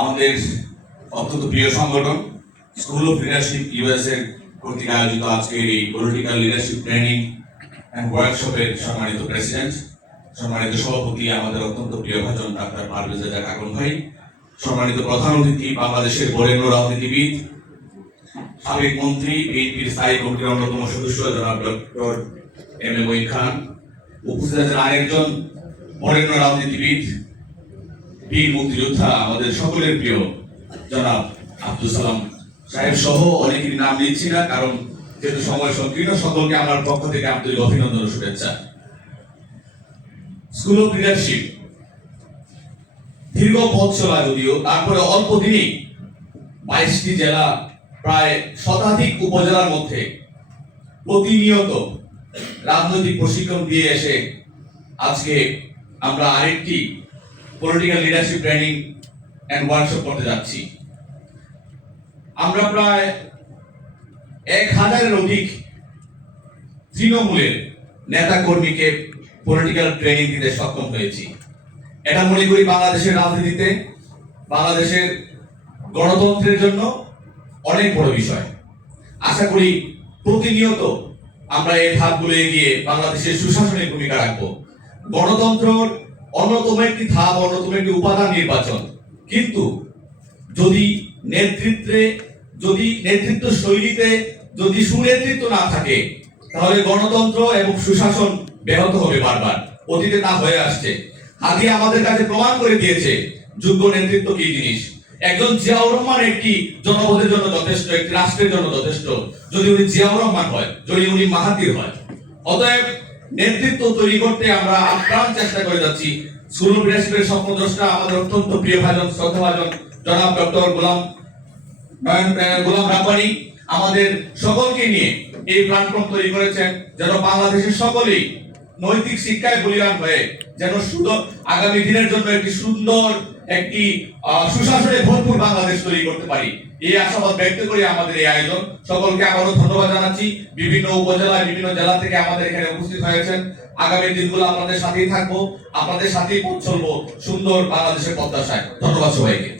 আমাদের অত্যন্ত প্রিয় সংগঠন স্কুল অফ লিডারশিপ ইউএস এর কর্তৃক আয়োজিত আজকের এই পলিটিক্যাল লিডারশিপ ট্রেনিং এন্ড ওয়ার্কশপের সম্মানিত প্রেসিডেন্ট, সম্মানিত সভাপতি, আমাদের অত্যন্ত প্রিয় ভাজন ডাক্তার পারভেজ রাজা কাকন ভাই, সম্মানিত প্রধান অতিথি, বাংলাদেশের বরেণ্য রাজনীতিবিদ, সাবেক মন্ত্রী, বিএনপির স্থায়ী কমিটির অন্যতম সদস্য জনাব ডক্টর এম এ মঈন খান, উপস্থিত আছেন আরেকজন বরেণ্য রাজনীতিবিদ, বীর মুক্তিযোদ্ধা, আমাদের সকলের প্রিয় জনাব আব্দুল সালাম সাহেব সহ অনেকের নাম নিচ্ছি না, কারণ যেহেতু সময় সংকীর্ণ। সকলকে আমার পক্ষ থেকে আন্তরিক অভিনন্দন ও শুভেচ্ছা। স্কুল অফ লিডারশিপ দীর্ঘ পথ চলা যদিও, তারপরে অল্প দিনেই 22টি জেলা, প্রায় শতাধিক উপজেলার মধ্যে প্রতিনিয়ত রাজনৈতিক প্রশিক্ষণ দিয়ে এসে আজকে আমরা আরেকটি political leadership training and workshop করতে যাচ্ছি। আমরা প্রায় 1000-এর অধিক তৃণমূলের নেতা কর্মীকে পলিটিক্যাল ট্রেনিং দিতে সক্ষম হয়েছি। এটা মনে করি বাংলাদেশের রাজনীতিতে, বাংলাদেশের গণতন্ত্রের জন্য অনেক বড় বিষয়। আশা করি প্রতিনিয়ত আমরা এই ধাপগুলো এগিয়ে বাংলাদেশের সুশাসনের ভূমিকা রাখবো। গণতন্ত্রের অন্যতম একটি ধাপ, অন্যতম একটি উপাদান নির্বাচন, কিন্তু যদি নেতৃত্ব শৈলীতে যদি সুনেতৃত্ব না থাকে, তাহলে গণতন্ত্র এবং সুশাসন ব্যাহত হবে বারবার। অতীতে তা হয়ে আসছে। হাদিয়া আমাদের কাছে প্রমাণ করে দিয়েছে যোগ্য নেতৃত্ব কি জিনিস। একজন জিয়াউর রহমান একটি জনপদের জন্য যথেষ্ট, একটি রাষ্ট্রের জন্য যথেষ্ট, যদি উনি জিয়াউর রহমান হয়, যদি উনি মাহাতির হয়। অতএব নেতৃত্ব তৈরি করতে আমরা আপ্রাণ চেষ্টা করে যাচ্ছি। স্কুল অফ লিডারশিপের স্বপ্নদ্রষ্টা আমাদের অত্যন্ত প্রিয় ভাজন, শ্রদ্ধাভাজন জনাব ডক্টর গোলাম রাব্বানী আমাদের সকলকে নিয়ে এই প্ল্যাটফর্ম তৈরি করেছেন, যেন বাংলাদেশের সকলেই নৈতিক শিক্ষায় বলিয়ান হয়ে যেন আগামী দিনের জন্য একটি সুন্দর, একটি সুশাসনে ভরপুর বাংলাদেশ তৈরি করতে পারি। এই আশাবাদ ব্যক্ত করে আমাদের এই আয়োজন। সকলকে আবারও ধন্যবাদ জানাচ্ছি। বিভিন্ন উপজেলায়, বিভিন্ন জেলা থেকে আমাদের এখানে উপস্থিত হয়েছেন। আগামী দিনগুলো আপনাদের সাথেই থাকবো, আপনাদের সাথেই পথ চলবো সুন্দর বাংলাদেশের প্রত্যাশায়। ধন্যবাদ সবাইকে।